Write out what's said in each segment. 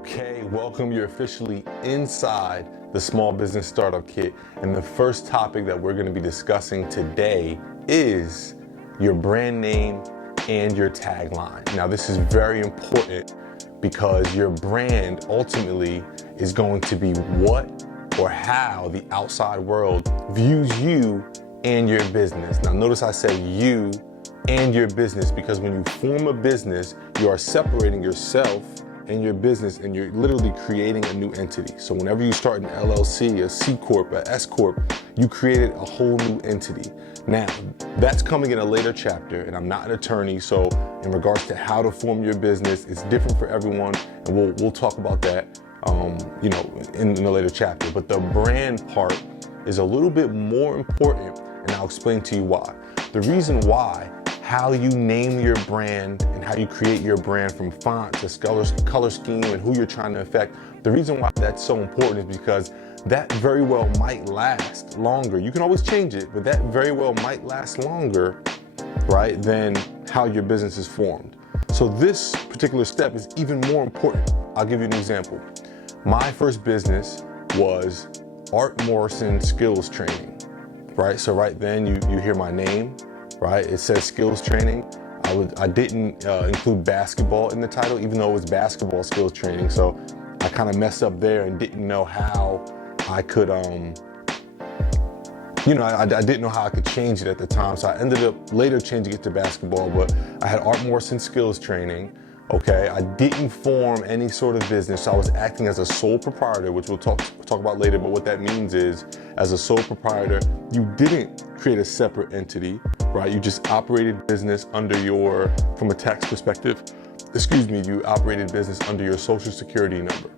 Okay, welcome. You're officially inside the Small Business Startup Kit. And the first topic that we're going to be discussing today is your brand name and your tagline. Now, this is very important because your brand ultimately is going to be what or how the outside world views you and your business. Now, notice I said you and your business because when you form a business, you are separating yourself and your business, and you're literally creating a new entity. So whenever you start an LLC, a C Corp, a S Corp, you created a whole new entity. Now, that's coming in a later chapter, and I'm not an attorney, so in regards to how to form your business, it's different for everyone, and we'll talk about that, in a later chapter. But the brand part is a little bit more important, and I'll explain to you why. The reason why, how you name your brand and how you create your brand from font to color scheme and who you're trying to affect. The reason why that's so important is because that very well might last longer. You can always change it, but that very well might last longer, right, than how your business is formed. So this particular step is even more important. I'll give you an example. My first business was Morrison Skills Training, right? So right then you hear my name, right? It says skills training. I didn't include basketball in the title, even though it was basketball skills training. So I kind of messed up there and didn't know how I could, I didn't know how I could change it at the time. So I ended up later changing it to basketball, but I had Morrison Skills Training. Okay, I didn't form any sort of business. So I was acting as a sole proprietor, which we'll talk about later. But what that means is, as a sole proprietor, you didn't create a separate entity, right? You just operated business under from a tax perspective, you operated business under your social security number.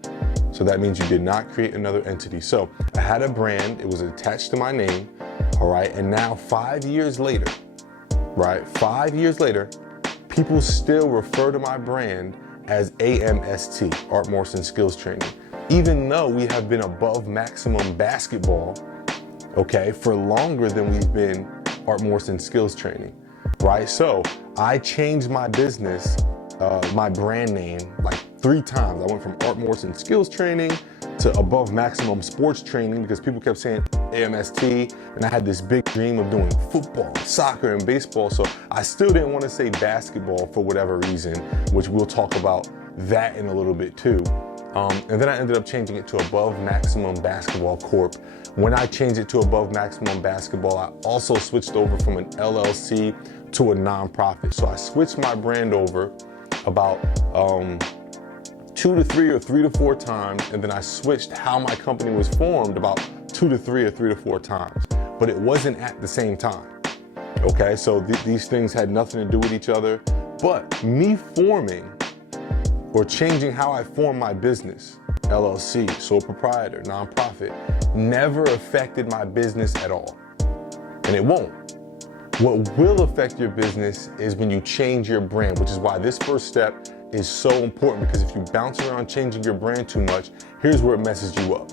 So that means you did not create another entity. So I had a brand, it was attached to my name, all right? And now 5 years later, right? 5 years later, people still refer to my brand as AMST, Art Morrison Skills Training, even though we have been above maximum basketball, okay, for longer than we've been Art Morrison Skills Training, right? So I changed my business, my brand name, like 3 times. I went from Art Morrison Skills Training to Above Maximum Sports Training because people kept saying AMST, and I had this big dream of doing football, soccer, and baseball, so I still didn't want to say basketball for whatever reason, which we'll talk about that in a little bit too. And then I ended up changing it to Above Maximum Basketball Corp. When I changed it to Above Maximum Basketball, I also switched over from an LLC to a nonprofit. So I switched my brand over about 2 to 3 or 3 to 4 times, and then I switched how my company was formed about 2 to 3 or 3 to 4 times, but it wasn't at the same time. Okay, so these things had nothing to do with each other, but me forming or changing how I form my business, LLC, sole proprietor, nonprofit, never affected my business at all, and it won't. What will affect your business is when you change your brand, which is why this first step is so important, because if you bounce around changing your brand too much, here's where it messes you up.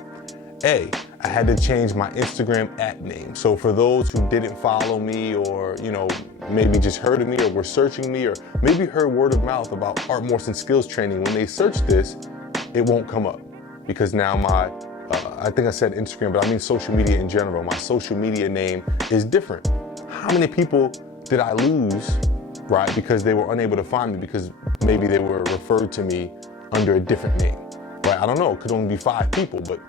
I had to change my Instagram @name. So for those who didn't follow me or, maybe just heard of me or were searching me or maybe heard word of mouth about Art Morrison Skills Training, when they search this, it won't come up because now I think I said Instagram, but I mean social media in general. My social media name is different. How many people did I lose, right, because they were unable to find me because maybe they were referred to me under a different name, right? I don't know, it could only be 5 people, but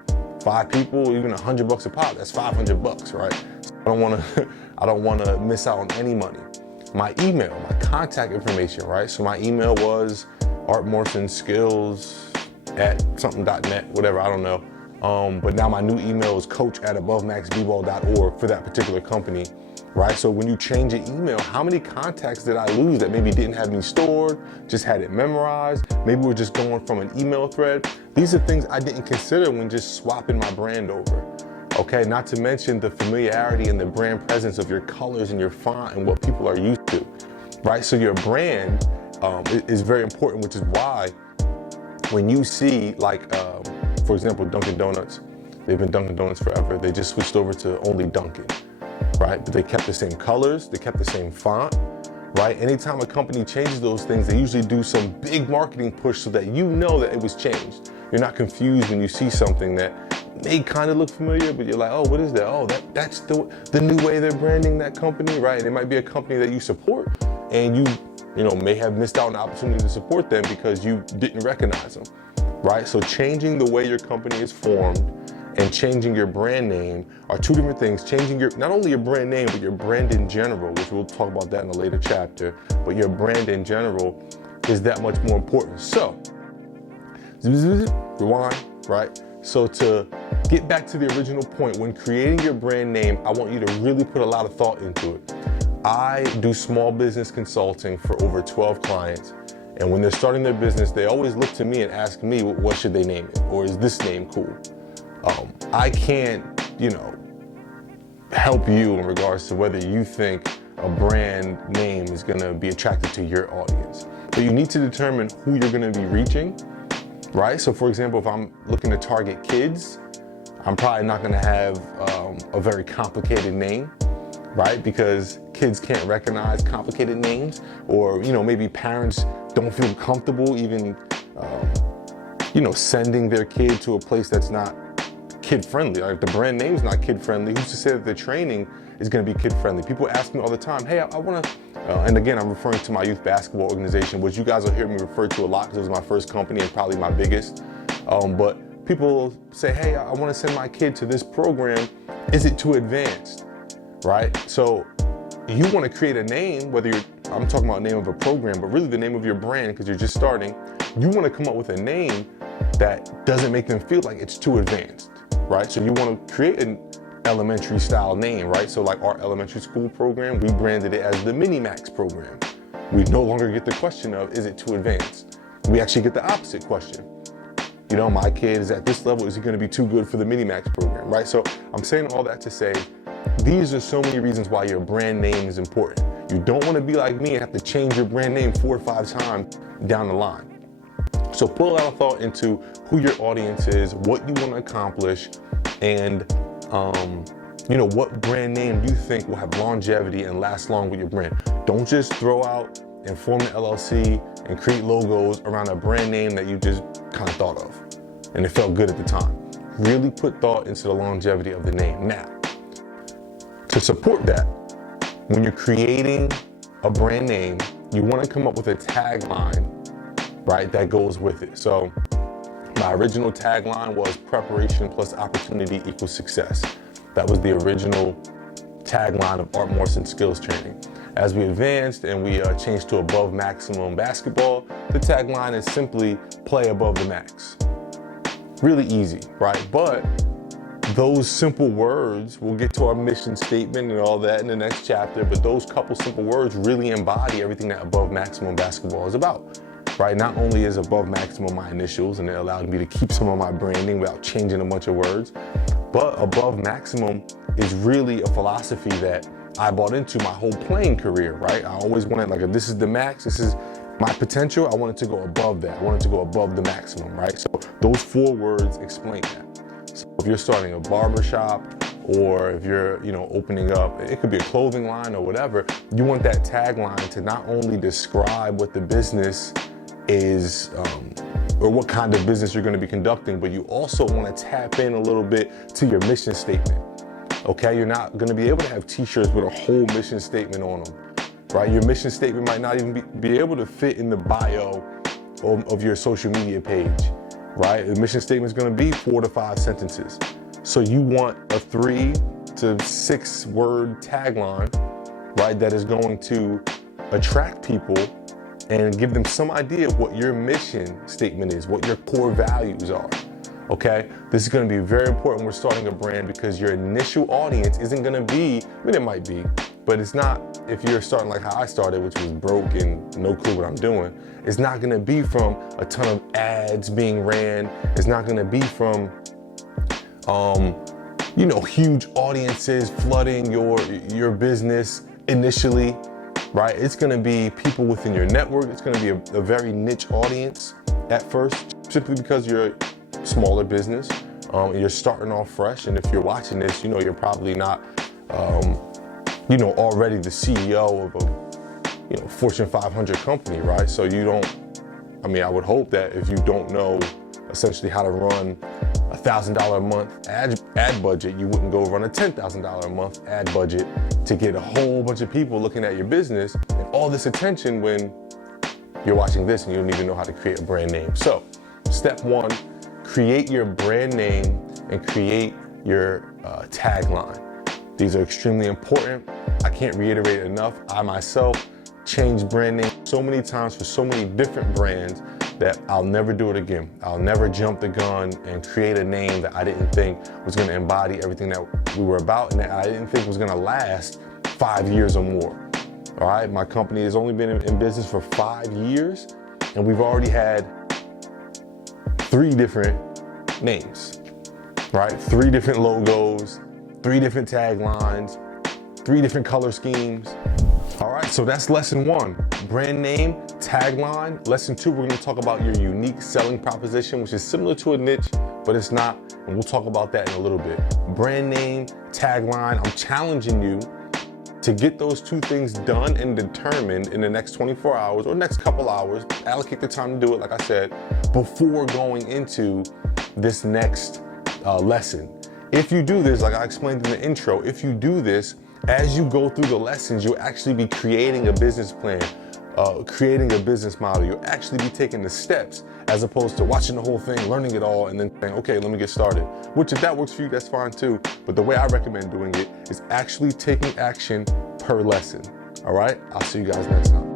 5 people, even $100 a pop, that's $500, right? So I don't want to miss out on any money. My email, my contact information, right? So my email was artmorrisonskills@something.net, whatever, I don't know. But now my new email is coach@abovemaxbball.org for that particular company, right? So when you change your email, how many contacts did I lose that maybe didn't have me stored, just had it memorized? Maybe we're just going from an email thread. These are things I didn't consider when just swapping my brand over. Okay, not to mention the familiarity and the brand presence of your colors and your font and what people are used to, right? So your brand is very important, which is why when you see, for example, Dunkin' Donuts, they've been Dunkin' Donuts forever. They just switched over to only Dunkin', right? But they kept the same colors, they kept the same font, right? Anytime a company changes those things, they usually do some big marketing push so that you know that it was changed. You're not confused when you see something that may kind of look familiar, but you're like, oh, what is that? Oh, that's the new way they're branding that company, right? It might be a company that you support, and you know, may have missed out on the opportunity to support them because you didn't recognize them, right? So changing the way your company is formed and changing your brand name are two different things. Changing not only your brand name, but your brand in general, which we'll talk about that in a later chapter, but your brand in general is that much more important. So, rewind, right? So to get back to the original point, when creating your brand name, I want you to really put a lot of thought into it. I do small business consulting for over 12 clients. And when they're starting their business, they always look to me and ask me, what should they name it? Or is this name cool? I can't, help you in regards to whether you think a brand name is gonna be attractive to your audience. But you need to determine who you're gonna be reaching, right? So for example, if I'm looking to target kids, I'm probably not gonna have a very complicated name, right? Because kids can't recognize complicated names, or maybe parents don't feel comfortable even sending their kid to a place that's not kid friendly. Like, if the brand name is not kid friendly, who's to say that the training is going to be kid friendly? People ask me all the time, hey, I want to, and again, I'm referring to my youth basketball organization, which you guys will hear me refer to a lot because it was my first company and probably my biggest. But people say, hey, I want to send my kid to this program. Is it too advanced? Right? So you want to create a name, I'm talking about the name of a program, but really the name of your brand, because you're just starting. You want to come up with a name that doesn't make them feel like it's too advanced, right? So you want to create an elementary style name, right? So like our elementary school program, we branded it as the Mini-Max program. We no longer get the question of, is it too advanced? We actually get the opposite question. My kid is at this level, is he going to be too good for the Mini-Max program, right? So I'm saying all that to say, these are so many reasons why your brand name is important. You don't want to be like me and have to change your brand name 4 or 5 times down the line. So put a lot of thought into who your audience is, what you want to accomplish, and what brand name you think will have longevity and last long with your brand. Don't just throw out and form an LLC and create logos around a brand name that you just kind of thought of and it felt good at the time. Really put thought into the longevity of the name. Now, to support that, when you're creating a brand name, you want to come up with a tagline, right, that goes with it. So my original tagline was preparation plus opportunity equals success. That was the original tagline of Art Morrison skills training. As we advanced and we changed to above maximum basketball, the tagline is simply play above the max. Really easy, right? But those simple words, we'll get to our mission statement and all that in the next chapter, but those couple simple words really embody everything that above maximum basketball is about, right? Not only is above maximum my initials, and it allowed me to keep some of my branding without changing a bunch of words, but above maximum is really a philosophy that I bought into my whole playing career, right? I always wanted, like, if this is the max, this is my potential, I wanted to go above that. I wanted to go above the maximum, right? So those 4 words explain that. So if you're starting a barbershop, or if you're, opening up, it could be a clothing line or whatever, you want that tagline to not only describe what the business is, or what kind of business you're going to be conducting, but you also want to tap in a little bit to your mission statement. Okay, you're not going to be able to have t-shirts with a whole mission statement on them, right? Your mission statement might not even be able to fit in the bio of your social media page, right? The mission statement is going to be 4 to 5 sentences. So you want a 3 to 6 word tagline, right, that is going to attract people and give them some idea of what your mission statement is, what your core values are. Okay, this is going to be very important when we're starting a brand, because your initial audience isn't going to be, it might be, but it's not, if you're starting like how I started, which was broke and no clue what I'm doing, it's not going to be from a ton of ads being ran. It's not going to be from, huge audiences flooding your business initially, right? It's going to be people within your network. It's going to be a very niche audience at first, simply because you're smaller business, you're starting off fresh, and if you're watching this, you're probably not, already the CEO of Fortune 500 company, right? So I would hope that if you don't know essentially how to run $1,000 a month ad budget, you wouldn't go run a $10,000 a month ad budget to get a whole bunch of people looking at your business and all this attention when you're watching this and you don't even know how to create a brand name. So step one, create your brand name and create your tagline. These are extremely important. I can't reiterate it enough. I myself changed brand name so many times for so many different brands that I'll never do it again. I'll never jump the gun and create a name that I didn't think was gonna embody everything that we were about and that I didn't think was gonna last 5 years or more. All right, my company has only been in business for 5 years and we've already had 3 different names, right? 3 different logos, 3 different taglines, 3 different color schemes. All right, so that's lesson 1, brand name, tagline. Lesson 2, we're gonna talk about your unique selling proposition, which is similar to a niche, but it's not, and we'll talk about that in a little bit. Brand name, tagline, I'm challenging you to get those 2 things done and determined in the next 24 hours or next couple hours. Allocate the time to do it, like I said, before going into this next lesson. If you do this, like I explained in the intro, if you do this, as you go through the lessons, you'll actually be creating a business plan, creating a business model. You'll actually be taking the steps as opposed to watching the whole thing, learning it all, and then saying, okay, let me get started. Which if that works for you, that's fine too. But the way I recommend doing it is actually taking action per lesson. All right, I'll see you guys next time.